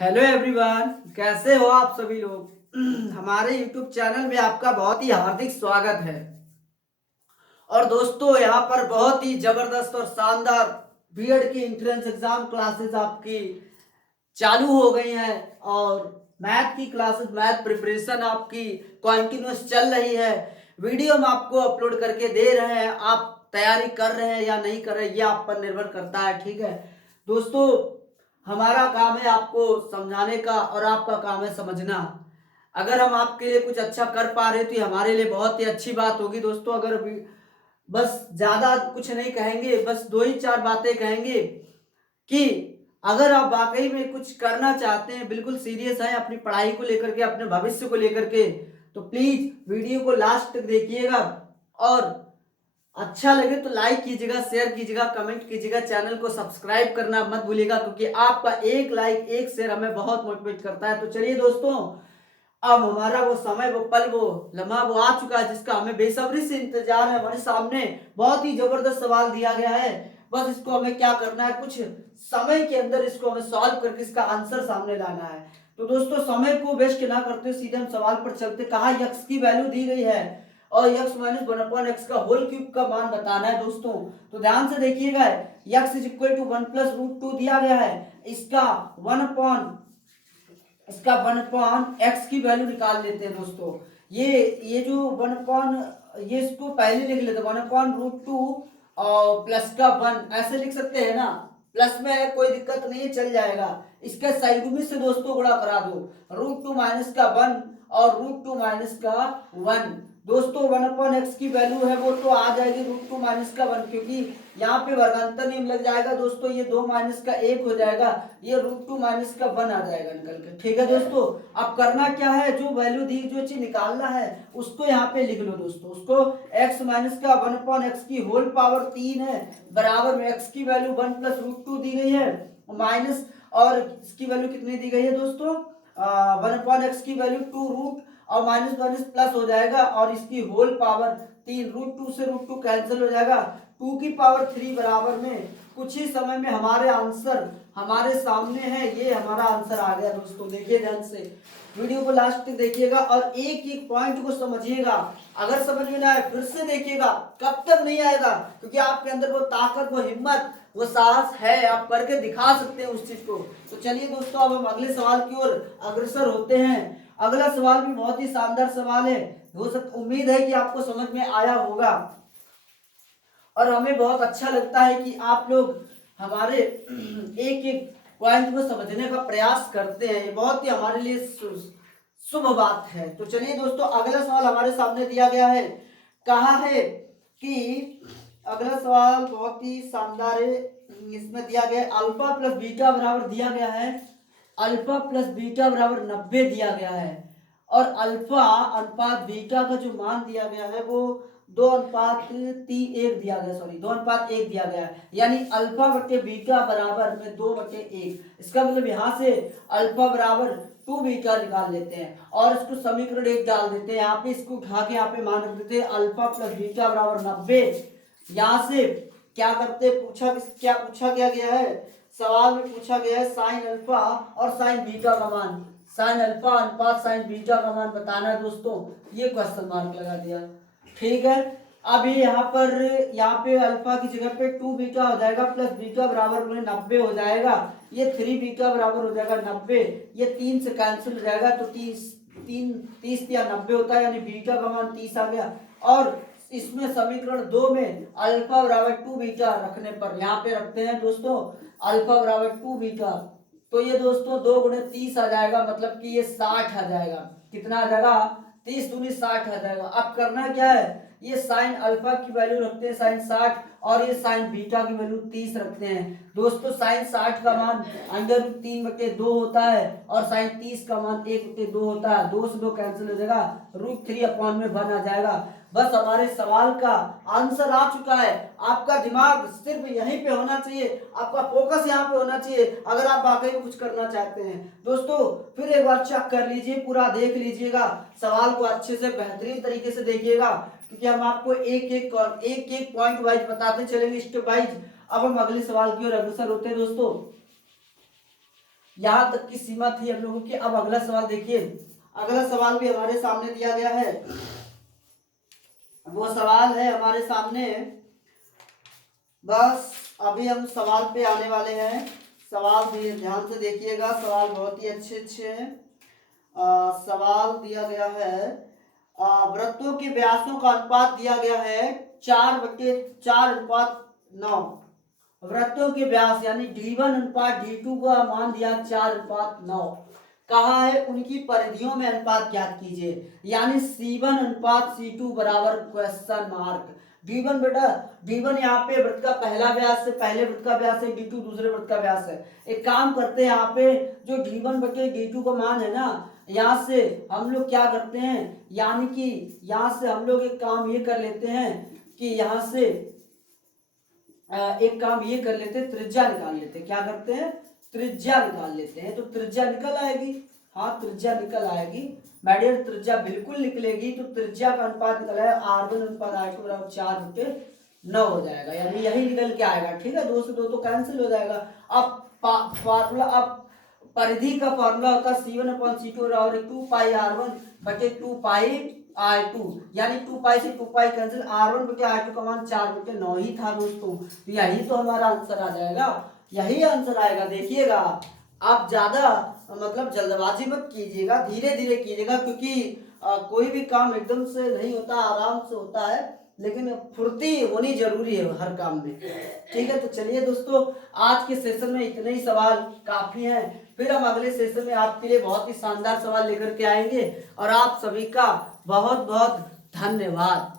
Hello everyone, कैसे हो आप सभी लोग। हमारे यूट्यूब चैनल में आपका बहुत ही हार्दिक स्वागत है। और दोस्तों, यहाँ पर बहुत ही जबरदस्त और शानदार बीएड की एंट्रेंस एग्जाम क्लासेस आपकी चालू हो गई हैं। और मैथ की क्लासेस, मैथ प्रिपरेशन आपकी कंटिन्यूस चल रही है। वीडियो हम आपको अपलोड करके दे रहे हैं, आप तैयारी कर रहे हैं या नहीं कर रहे, ये आप पर निर्भर करता है। ठीक है दोस्तों, हमारा काम है आपको समझाने का और आपका काम है समझना। अगर हम आपके लिए कुछ अच्छा कर पा रहे तो ये हमारे लिए बहुत ही अच्छी बात होगी। दोस्तों, अगर बस ज्यादा कुछ नहीं कहेंगे, बस दो ही चार बातें कहेंगे कि अगर आप वाकई में कुछ करना चाहते हैं, बिल्कुल सीरियस है अपनी पढ़ाई को लेकर के, अपने भविष्य को लेकर के, तो प्लीज वीडियो को लास्ट तक देखिएगा। और अच्छा लगे तो लाइक कीजिएगा, शेयर कीजिएगा, कमेंट कीजिएगा, चैनल को सब्सक्राइब करना मत भूलिएगा, क्योंकि आपका एक लाइक एक शेयर हमें बहुत मोटिवेट करता है। तो चलिए दोस्तों, अब हमारा वो समय, वो पल, वो लम्हा वो आ चुका है जिसका हमें बेसब्री से इंतजार है। हमारे सामने बहुत ही जबरदस्त सवाल दिया गया है। बस इसको हमें क्या करना है, कुछ समय के अंदर इसको हमें सॉल्व करके इसका आंसर सामने लाना है। तो दोस्तों, समय को वेस्ट ना करते सीधे हम सवाल पर चलते। कहा यक्स की वैल्यू दी गई है और x minus one upon x का होल क्यूब का मान बताना है। दोस्तों तो ध्यान से देखिएगा, x is equal to one plus root two दिया गया है। इसका वन अपॉन एक्स की वैल्यू निकाल लेते हैं। दोस्तों ये जो वन अपॉन, ये इसको पहले लिख लेते हैं, वन अपॉन रूट टू और प्लस का वन, ऐसे लिख सकते हैं ना। प्लस में है, कोई दिक्कत नहीं है, चल जाएगा। इसके सहीगुनी से दोस्तों गुणा करा दो, रूट टू माइनस का वन और रूट टू माइनस का वन। दोस्तों वन अपॉन एक्स की वैल्यू है वो तो आ जाएगी रूट टू माइनस का वन, क्योंकि यहाँ पे वर्गांतर नियम लग जाएगा। दोस्तों ये दो माइनस का एक हो जाएगा, ये रूट टू माइनस का वन आ जाएगा निकल के। ठीक है दोस्तों, अब करना क्या है, जो वैल्यू दी, जो चीज निकालना है उसको यहाँ पे लिख लो। दोस्तों उसको x माइनस का वन अपॉन एक्स की होल पावर 3 है, बराबर में x की value one plus root two दी गई है, माइनस और इसकी वैल्यू कितनी दी गई है दोस्तों, वन अपॉन एक्स की वैल्यू टू रूट और माइनस माइनस प्लस हो जाएगा और इसकी होल पावर 3, रूट टू से रूट टू कैंसिल हो जाएगा, टू की पावर 3 बराबर में कुछ ही समय में हमारे आंसर हमारे सामने है। ये हमारा आंसर आ गया। दोस्तों देखिए ध्यान से, वीडियो को लास्ट तक देखिएगा और एक एक पॉइंट को समझिएगा। अगर समझ में ना आए फिर से देखिएगा, कब तक नहीं आएगा, क्योंकि आपके अंदर वो ताकत, वो हिम्मत, वो साहस है, आप करके दिखा सकते हैं उस चीज को। तो चलिए दोस्तों, अब हम अगले सवाल की ओर अग्रसर होते हैं। अगला सवाल भी बहुत ही शानदार सवाल है, हो सकता, उम्मीद है कि आपको समझ में आया होगा और हमें बहुत अच्छा लगता है कि आप लोग हमारे एक एक पॉइंट को समझने का प्रयास करते हैं। ये बहुत ही हमारे लिए शुभ बात है। तो चलिए दोस्तों, अगला सवाल हमारे सामने दिया गया है। कहा है कि अगला सवाल बहुत ही शानदार है। इसमें दिया गया है अल्फा प्लस बीटा बराबर दिया गया है, अल्फा प्लस बीटा बराबर 90 दिया गया है। और अल्फा अनुपात बीटा का जो मान दिया गया है वो 2:1 दिया गया, सॉरी 2:1 दिया गया है। यानी अल्फा बटे बीटा बराबर में 2/1। इसका मतलब यहाँ से अल्फा बराबर 2 बीटा निकाल लेते हैं और इसको समीकरण 1 डाल देते हैं। यहाँ पे इसको उठा के यहाँ पे मान रख देते हैं, अल्फा प्लस बीटा बराबर 90। यहाँ से क्या करते, क्या पूछा गया है, सवाल में पूछा गया है साइन अल्फा और साइन बीटा का मान, साइन अल्फा अनुपात साइन बीटा का मान बताना है। दोस्तों ये क्वेश्चन मार्क लगा दिया। ठीक है, अब यहाँ पे अल्फा की जगह पे 2 बीटा हो जाएगा, प्लस बीटा बराबर में 90 हो जाएगा, ये 3 बीटा बराबर हो जाएगा 90, ये 3 से कैंसिल हो जाएगा तो 30 या 90 होता है, यानी बीटा का मान 30 आ गया। और इसमें समीकरण 2 में अल्फा बराबर 2 बीटा रखने पर यहाँ पे रखते हैं दोस्तों, अल्फा बराबर 2 बीटा, तो ये दोस्तों 2 गुणे 30 आ जाएगा, मतलब कि ये 60 आ जाएगा। कितना आ जाएगा, 30 दूनी 60 आ जाएगा। अब करना क्या है, ये साइन अल्फा की वैल्यू रखते हैं साइन 60 और ये साइन बीटा की वैल्यू 30 रखते हैं। दोस्तों साइन 60 का मान √3/2 होता है और साइन 30 का मान 1/2 होता है, 2 से 2 कैंसिल हो जाएगा, √3/1 आ जाएगा। बस हमारे सवाल का आंसर आ चुका है। आपका दिमाग सिर्फ यहीं पे होना चाहिए, आपका फोकस यहाँ पे होना चाहिए अगर आप वाकई में कुछ करना चाहते हैं। दोस्तों फिर एक बार चेक कर लीजिए, पूरा देख लीजिएगा, सवाल को अच्छे से बेहतरीन तरीके से देखिएगा, क्योंकि हम आपको एक एक पॉइंट वाइज बताते चलेंगे, स्टेप वाइज। अब हम अगले सवाल की ओर अग्रसर होते हैं। दोस्तों यहाँ तक की सीमा थी हम लोगों की। अब अगला सवाल देखिए, अगला सवाल भी हमारे सामने दिया गया है। वो सवाल है हमारे सामने, बस अभी हम सवाल पे आने वाले हैं। सवाल भी ध्यान से देखिएगा, सवाल बहुत ही अच्छे अच्छे हैं। सवाल दिया गया है, वृत्तों के व्यासों का अनुपात दिया गया है 4/4:9। वृत्तों के व्यास यानी D1 अनुपात D2 का मान दिया 4/9। कहा है उनकी परिधियों में अनुपात ज्ञात कीजिए, यानी C1 अनुपात C2 बराबर क्वेश्चन मार्क। D1 बेटा, D1 यहाँ पे वृत्त का पहला व्यास है, पहले वृत्त का व्यास है, D2 दूसरे वृत्त का व्यास है। एक काम करते हैं, यहाँ पे जो D1 बटे D2 का मान है ना, यहाँ से हम लोग क्या करते हैं, यानी कि यहाँ से हम लोग एक काम ये कर लेते हैं कि यहाँ से एक काम ये कर लेते हैं, त्रिज्या निकाल लेते हैं। क्या करते हैं, त्रिज्या निकाल लेते हैं। तो त्रिज्या निकल आएगी, हाँ त्रिज्या निकल आएगी माय डियर, त्रिज्या बिल्कुल निकलेगी। तो त्रिज्या का अनुपात निकला है R1 अनुपात R2 बराबर 4/9 हो जाएगा, यानी यही निकल के आएगा। ठीक है, 2 से 2 तो कैंसिल हो जाएगा। अब फार्मूला, अब परिधि का फार्मूला होता है C1/C2 बराबर 2πr1 बटे 2πr2, यानी 2π से 2π कैंसिल, R1 बटे R2 का मान 4/9 ही था दोस्तों। तो यही तो हमारा आंसर आ जाएगा, यही आंसर आएगा। देखिएगा, आप ज्यादा मतलब जल्दबाजी मत कीजिएगा, धीरे धीरे कीजिएगा, क्योंकि कोई भी काम एकदम से नहीं होता, आराम से होता है, लेकिन फुर्ती होनी जरूरी है हर काम में। ठीक है, तो चलिए दोस्तों, आज के सेशन में इतने ही सवाल काफी हैं। फिर हम अगले सेशन में आपके लिए बहुत ही शानदार सवाल लेकर के आएंगे। और आप सभी का बहुत बहुत धन्यवाद।